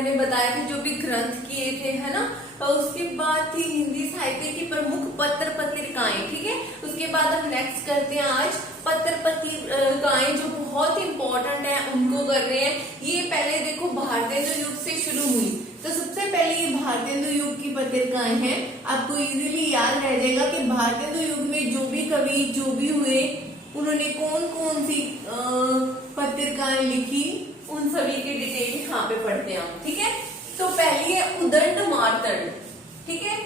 मैंने बताया कि जो भी ग्रंथ किए थे, है ना। और उसके बाद थी हिंदी साहित्य की प्रमुख पत्र पत्रिकाएं, ठीक है। उसके बाद हम नेक्स्ट करते हैं आज पत्र पत्रिकाएं जो बहुत इंपॉर्टेंट है उनको कर रहे हैं। ये पहले देखो भारतेंदु युग से शुरू हुई, तो सबसे पहले ये भारतेंदु युग की पत्रिकाएं हैं। आपको इजीली याद रह जाएगा कि भारतेंदु युग में जो भी कवि जो भी हुए उन्होंने कौन कौन सी पत्रिकाएं लिखी, उन सभी की डिटेल यहाँ पे पढ़ते हैं हम, ठीक है। तो पहली है उदंड मार्तंड, ठीक है।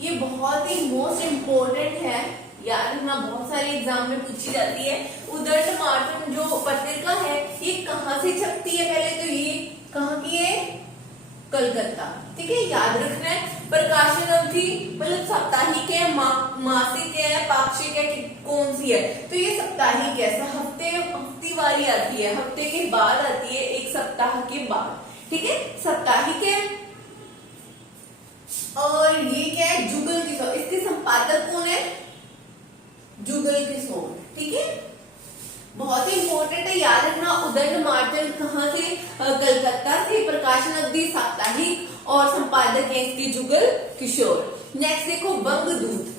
ये बहुत ही मोस्ट इम्पोर्टेंट है, याद रखना, बहुत सारे एग्जाम में पूछी जाती है। उदंड मार्तंड जो पत्रिका है ये कहाँ से छपती है, पहले तो ये कहाँ की है, कलकत्ता, ठीक है, याद रखना है। प्रकाशन अवधि मतलब साप्ताहिक है, मासिक है, पाक्षिक है, कौन सी है, तो ये साप्ताहिक है, हफ्तेवारी आती है, हफ्ते के बाद आती है, एक सप्ताह के बाद, ठीक है, साप्ताहिक है। और ये क्या है, जुगल किशोर, इसके संपादक कौन है, जुगल किशोर, ठीक है, बहुत ही इंपॉर्टेंट है, याद रखना। उदंड मार्तंड कहाँ से, कलकत्ता से, प्रकाशन अवधि साप्ताहिक और संपादक है इसके जुगल किशोर। नेक्स्ट देखो बंगदूत,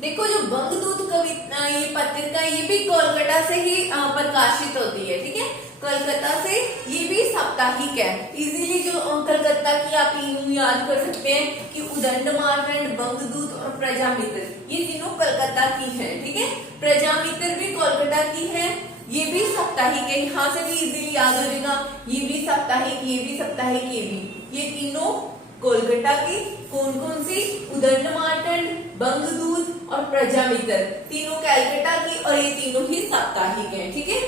देखो जो बंगदूत कविता ये पत्रिका ये भी कोलकाता से ही प्रकाशित होती है, ठीक है, कलकत्ता से, ये भी साप्ताहिक है। इजीली जो कलकत्ता की आप याद कर सकते हैं कि उदंड मार्तंड, बंगदूत और प्रजामित्र ये तीनों कलकत्ता की हैं, ठीक है। प्रजामित्र भी कोलकाता की है, ये भी साप्ताहिक है, यहाँ से भी इजीली याद हो जाएगा, ये भी साप्ताहिक, ये भी साप्ताहिक, ये तीनों कोलकाता की। कौन कौन सी, उदंड मार्तंड, बंगदूत और प्रजामित्र, तीनों कलकत्ता की और ये तीनों ही साप्ताहिक हैं, ठीक है।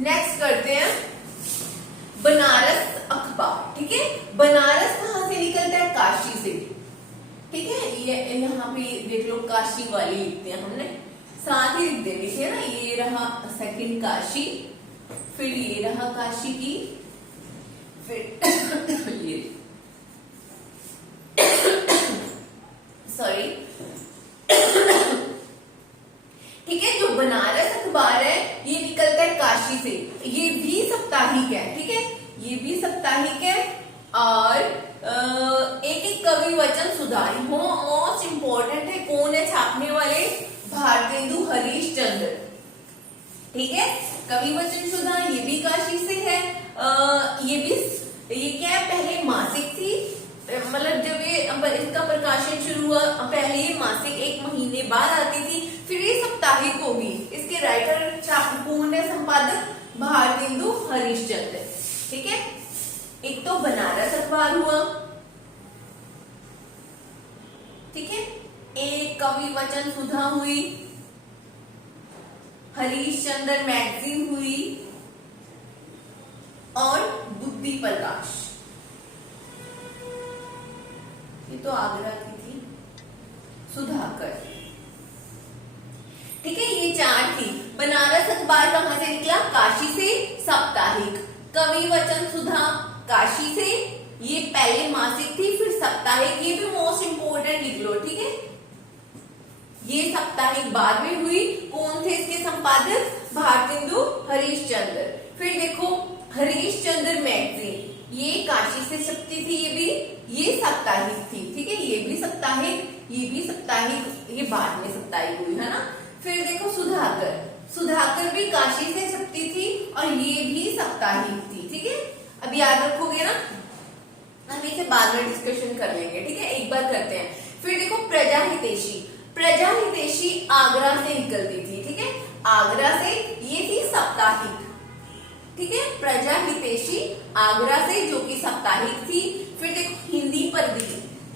नेक्स्ट करते हैं बनारस अखबार, ठीक है। बनारस कहाँ से निकलता है, काशी से, ठीक है। ये यहाँ पे देख लो काशी वाली लिखते हैं हमने, साथ ही लिख देनी थी ना, ये रहा सेकंड काशी, फिर ये रहा काशी की, फिर ये सॉरी, ठीक है। जो बनारस अखबार है ये निकलता है काशी से, ये भी साप्ताहिक है, ठीक है, ये भी साप्ताहिक है। और एक एक कवि वचन सुधार मोस्ट इंपॉर्टेंट है, कौन है छापने वाले, भारतेंदु हरीशचंद्र, ठीक है। कवि वचन सुधार ये भी काशी से है। ये क्या है, पहले मासिक थी, मतलब जब ये इसका प्रकाशन शुरू हुआ पहले ये मासिक एक महीने बाद आती थी, फिर ये साप्ताहिक होगी। इसके राइटर कौन है, संपादक भारतेंदु हरीशचंद्र, ठीक है। एक तो बनारस अखबार हुआ, ठीक है, एक कवि वचन सुधा हुई, हरीशचंद्र मैगजीन हुई, और बुद्धि प्रकाश, ये तो आगरा की थी, सुधाकर, ठीक है, ये चार थी। बनारस अखबार कहाँ से निकला, काशी से, साप्ताहिक। कवि वचन सुधा काशी से, ये पहले मासिक थी, फिर साप्ताहिक, ये भी मोस्ट इंपोर्टेंट लिख लो, ठीक है। ये साप्ताहिक बाद में हुई, कौन थे इसके संपादक, भारतेंदु हरीशचंद्र। फिर देखो हरीशचंद्र मैगजीन, ये काशी से छपती थी, ये साप्ताहिक थी, ठीक है, ये भी साप्ताहिक, ये भी साप्ताहिक, ये बाद में साप्ताहिक हुई, है ना। फिर देखो सुधाकर भी काशी से छपती थी और ये भी साप्ताहिक थी, ठीक है। अब याद रखोगे ना, हम इसे बाद में डिस्कशन कर लेंगे, ठीक है, एक बार करते हैं। फिर देखो प्रजाहितेशी आगरा से निकलती थी, ठीक है, आगरा से, ये थी साप्ताहिक, ठीक है, प्रजाहितेशी आगरा से जो कि साप्ताहिक थी। फिर देखो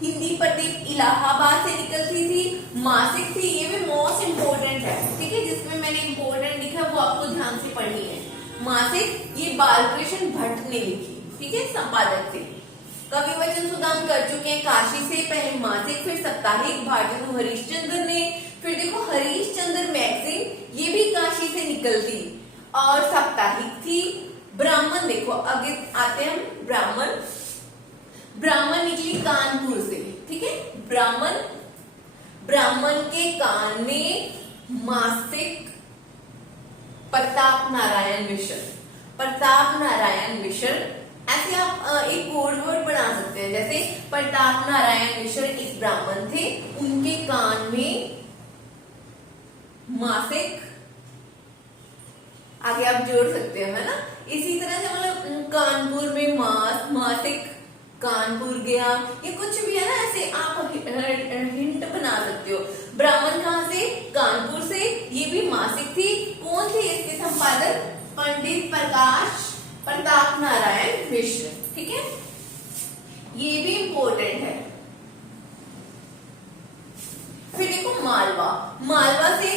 हिंदी प्रदीप इलाहाबाद से निकलती थी, मासिक थी, ये भी मोस्ट इंपोर्टेंट है, ठीक है, जिसमें मैंने इंपोर्टेंट लिखा वो आपको ध्यान से पढ़नी है। मासिक ये बालकृष्ण भट्ट ने लिखी, ठीक है, संपादक थे। कवि वचन सुधा हम कर चुके हैं, काशी से, पहले मासिक फिर साप्ताहिक, भारतेंदु हरीशचंद्र ने। फिर देखो हरीशचंद्र मैगजीन, ये भी काशी से निकलती और साप्ताहिक थी। ब्राह्मण देखो, आगे आते हैं हम, ब्राह्मण निकली कानपुर से, ठीक है, ब्राह्मण के कान में मासिक प्रताप नारायण मिशन, ऐसे ऐसे आप एक कोड वर्ड बना सकते हैं, जैसे प्रताप नारायण मिश्र एक ब्राह्मण थे, उनके कान में मासिक, आगे आप जोड़ सकते हो, है ना। इसी तरह से मतलब कानपुर में मासिक कानपुर गया, ये कुछ भी है ना, ऐसे आप हिंट बना सकते हो। ब्राह्मण कहाँ से? कानपुर से। ये भी मासिक थी। कौन थे इसके संपादक? पंडित प्रताप नारायण मिश्र। ठीक है, ये भी इंपॉर्टेंट है। फिर देखो मालवा, मालवा से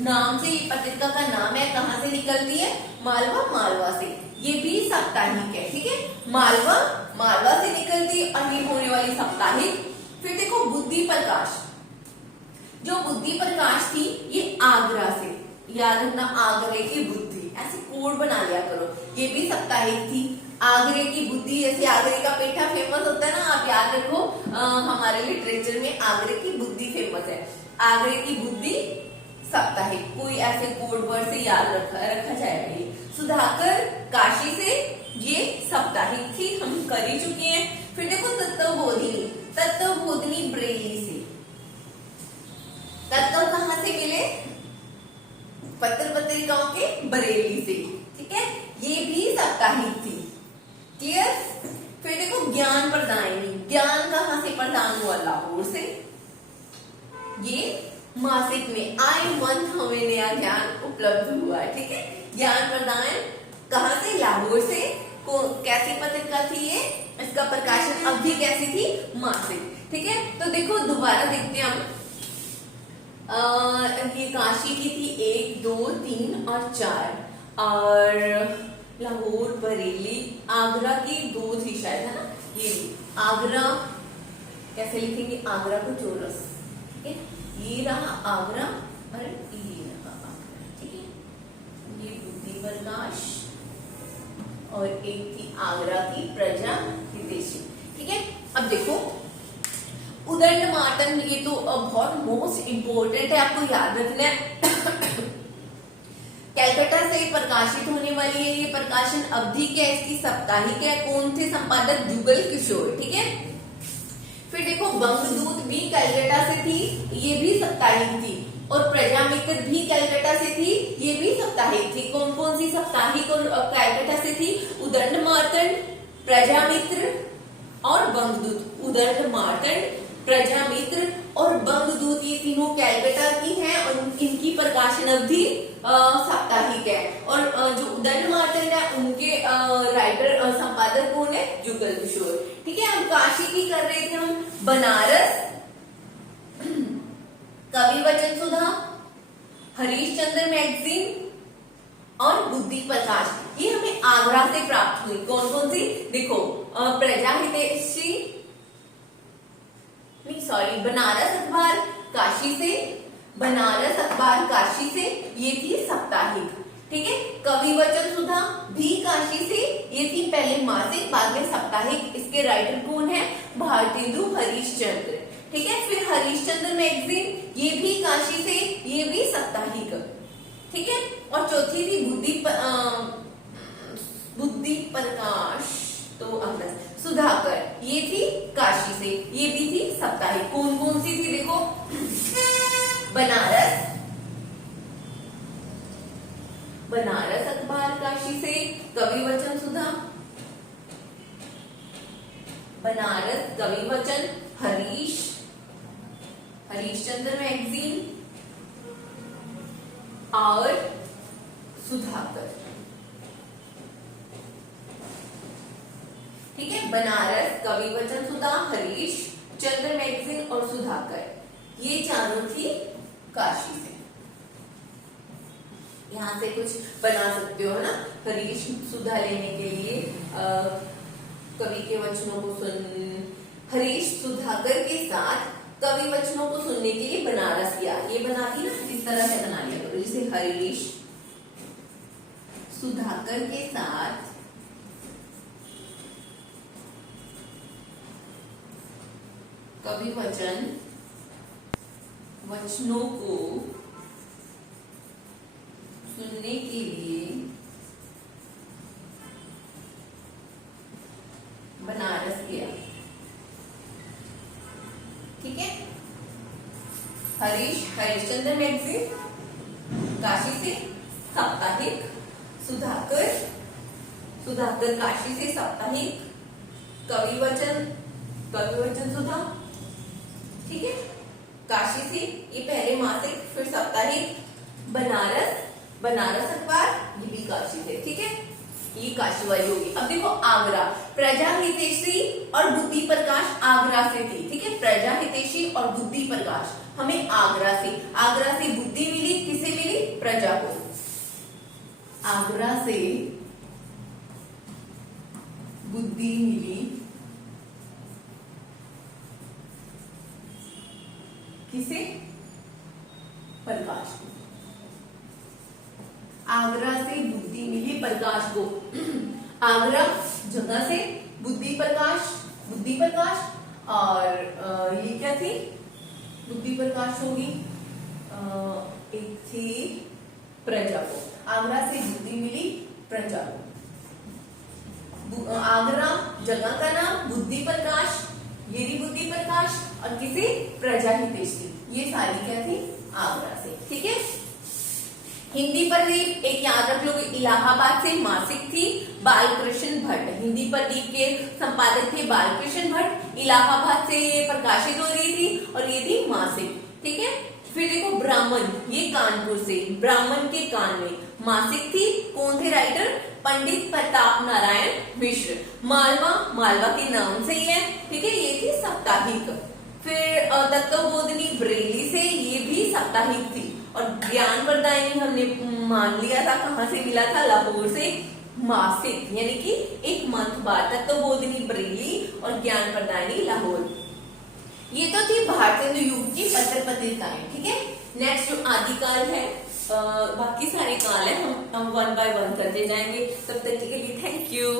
नाम से ये पत्रिका का नाम है, कहां से निकलती है? मालवा से। ये भी साप्ताहिक है। ठीक है, मालवा से निकलती है और ये होने वाली साप्ताहिक। फिर देखो बुद्धि प्रकाश, जो बुद्धि प्रकाश थी ये आगरा से, याद रखना आगरे की बुद्धि, ऐसे कोड बना लिया करो। ये भी साप्ताहिक थी। आगरे की बुद्धि, जैसे आगरे का पेठा फेमस होता है ना, आप याद रखो, हमारे लिटरेचर में आगरे की बुद्धि फेमस है। आगरे की बुद्धि साप्ताहिक, कोई ऐसे कोड वर्ड से याद रखा जाएगा। ये सुधाकर काशी से, ये साप्ताहिक थी, हम कर ही चुके हैं। फिर देखो तत्वबोधिनी बरेली से। तत्व कहां से मिले? पत्र पत्रिकाओं के बरेली से। ठीक है, ये भी साप्ताहिक थी। क्लियर? फिर देखो ज्ञान प्रदायिनी, ज्ञान कहां से प्रदान हुआ? लाहौर से। ये मासिक में आए मंथ हमें नया ज्ञान उपलब्ध हुआ है। ठीक है, ज्ञान प्रदान कहां से? लाहौर से। कैसी पत्रिका थी ये? इसका प्रकाशन अवधि कैसी थी? मासिक। ठीक है, तो देखो दोबारा देखते हैं हम। ये काशी की थी 1, 2, 3 और 4, और लाहौर, बरेली, आगरा की 2 थी शायद, है ना। ये आगरा कैसे लिखेंगे? आगरा को चौरस। ठीक है, ये रहा आगरा और ये रहा आगरा। ठीक है, ये बुद्धि प्रकाश और एक थी आगरा की प्रजा हितैषी। ठीक है, अब देखो उदंडमार्तन, ये तो बहुत मोस्ट इंपोर्टेंट है, आपको याद रखना है। कैलकाटा से प्रकाशित होने वाली है। ये प्रकाशन अवधि क्या है इसकी? साप्ताहिक है। कौन थे संपादक? जुगल किशोर। ठीक है, फिर देखो बंगदूत भी कैलकाटा से थी, ये भी साप्ताहिक थी। और प्रजामित्र भी कैलकाटा से थी, ये भी साप्ताहिक थी। कौन कौन सी साप्ताहिक और कैलकाटा से थी? उदंडमार्तन, प्रजामित्र और बंगदूत। उदंडमार्तन, प्रजामित्र और बंगदूत, ये तीनों कैलकाटा की हैं और इनकी प्रकाशन अवधि साप्ताहिक है। और जो उदंडमार्तन है उनके राइटर संपादक कौन है? जुगल किशोर। ठीक है, हम काशी की कर रहे थे हम। बनारस कवि वचन सुधा, हरीशचंद्र मैगजीन और बुद्धि प्रकाश, ये हमें आगरा से प्राप्त हुई। कौन कौन सी? देखो प्रजा हितैषी, नहीं सॉरी, बनारस अखबार काशी से, बनारस अखबार काशी से, ये थी साप्ताहिक। ठीक है, कवि वचन सुधा भी काशी से, ये थी पहले मासिक बाद में साप्ताहिक। इसके राइटर कौन है? भारतेंदु हरीशचंद्र। ठीक है, फिर हरीशचंद्र मैगजीन, ये भी काशी से, ये भी साप्ताहिक। ठीक है, और चौथी थी बुद्धि प्रकाश, तो अग्रस सुधाकर, ये थी काशी से, ये भी थी साप्ताहिक। कौन कौन सी थी? देखो बनारस अखबार काशी से, कवि वचन सुधा, बनारस कवि वचन, हरीशचंद्र मैगजीन और सुधाकर। ठीक है, बनारस कवि वचन सुधा, हरीशचंद्र मैगजीन और सुधाकर, ये चारों थी काशी से। यहाँ से कुछ बना सकते हो ना, हरीश सुधा लेने के लिए कवि के वचनों को हरीश सुधाकर के साथ कवि वचनों को सुनने के लिए बनारस गया, ये बना दी ना, इस तरह से बना लिया करो। जैसे हरीश सुधाकर के साथ कवि वचनों को सुनने के लिए ठीक है। हरिश्चंद्र मैगजीन, काशी से साप्ताहिक, सुधाकर काशी से साप्ताहिक, कविवचन सुधा, ठीक है, काशी से ये पहले मासिक, फिर साप्ताहिक, बनारस अखबार, ये भी काशी से, ठीक है, ये काशी वाली होगी। अब देखो आगरा, प्रजा हितैषी और बुद्धि प्रकाश आगरा से थी, ठीक है, प्रजा हितैषी और बुद्धि प्रकाश हमें आगरा से बुद्धि मिली, किसे मिली, प्रजा को, आगरा से बुद्धि मिली, किसे, प्रकाश को, आगरा से बुद्धि मिली प्रकाश को। आगरा जगह से बुद्धि प्रकाश और ये क्या थी, बुद्धि प्रकाश होगी, एक थी प्रजा को, आगरा से बुद्धि मिली प्रजा को। आगरा जगह का नाम, बुद्धि प्रकाश, ये भी बुद्धि प्रकाश और किसी प्रजा हितैषी, ये सारी क्या थी, आगरा से, ठीक है। हिंदी प्रदीप एक याद रख लो, इलाहाबाद से मासिक थी, बालकृष्ण भट्ट, हिंदी प्रदीप के संपादक थे बालकृष्ण भट्ट, इलाहाबाद से ये प्रकाशित हो रही थी और ये थी मासिक, ठीक है। फिर देखो ब्राह्मण, ये कानपुर से, ब्राह्मण के कान में, मासिक थी, कौन थे राइटर, पंडित प्रताप नारायण मिश्र। मालवा के नाम से ही है, ठीक है, ये थी साप्ताहिक। फिर तत्वबोधिनी बरेली से, ये भी साप्ताहिक थी। और ज्ञान प्रदायिनी हमने मान लिया था, कहाँ से मिला था, लाहौर से, मासिक, यानी कि एक मंथ बाद, तत्वबोधिनी बरेली और ज्ञान प्रदायिनी लाहौर। ये तो थी भारतेंदु युग की पत्र पत्रिकाएं, ठीक है। नेक्स्ट जो आदिकाल है, बाकी सारे काल है हम 1 by 1 करते जाएंगे। तब तक के लिए थैंक यू।